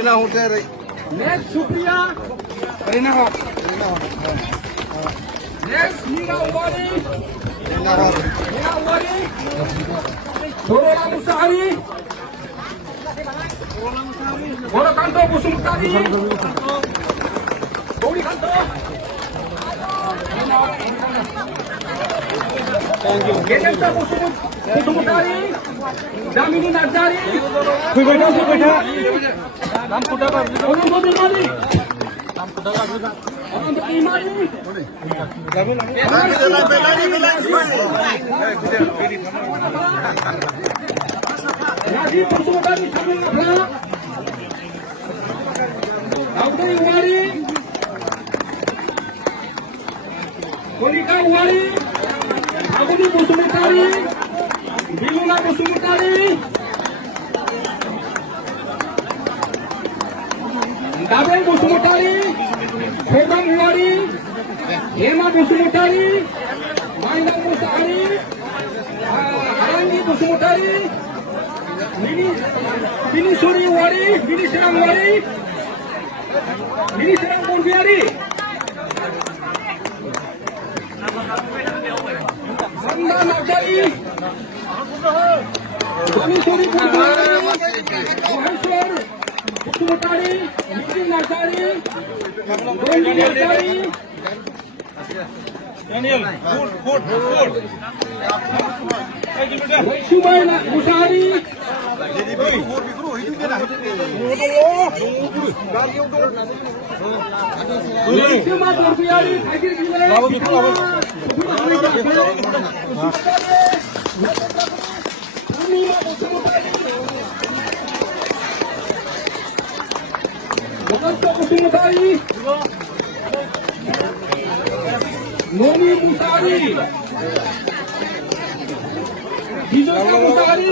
Rina Hotel. Next Supriya. Rina Hot. Next Nina Umari. Rina Hot. Nina Umari. Sorola Musahari. Gorokanto Busumutari. Gauri Kanto. Gedenta Busumutari. Damini Nazari. Nam kuda ka. Ononto Imani. Nam kuda ka. Ononto Imani. Raji Busumutari Samin Abla. Dauda Umari. Kolika Umari. Aguni Busumutari. Bilula Busumutari. Dabel Busumutari. Khogam Umari. Hema Busumutari. Maina Musahari. Arangi Busumutari. Bini Suri Umari. Bini Serang Umari. Bini Serang Bonbiari. Sanda Nagari. Bini Suri Bonbiari. Maheshwar Busumutari. Bini Nazari. Bini Nazari. Daniel, food. Shumai Musahari. Shuma Bonbiari. Agir Gile. Gorokanto Busumutari. Noni Musahari. Bijoya Musahari.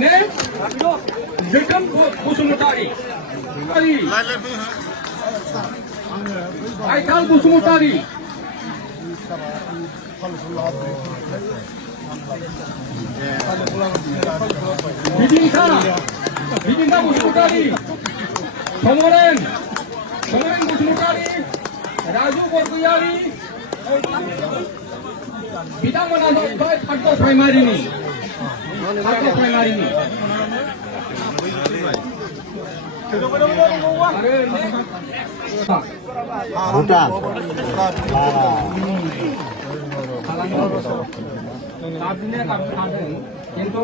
Next, Zikam Busumutari. Aikal Busumutari. Bidinka Busumutari. Somoren Busumutari. Raju Borguyari. Bidang mana sampai Thakur primary ni. Bhutan. কিন্তু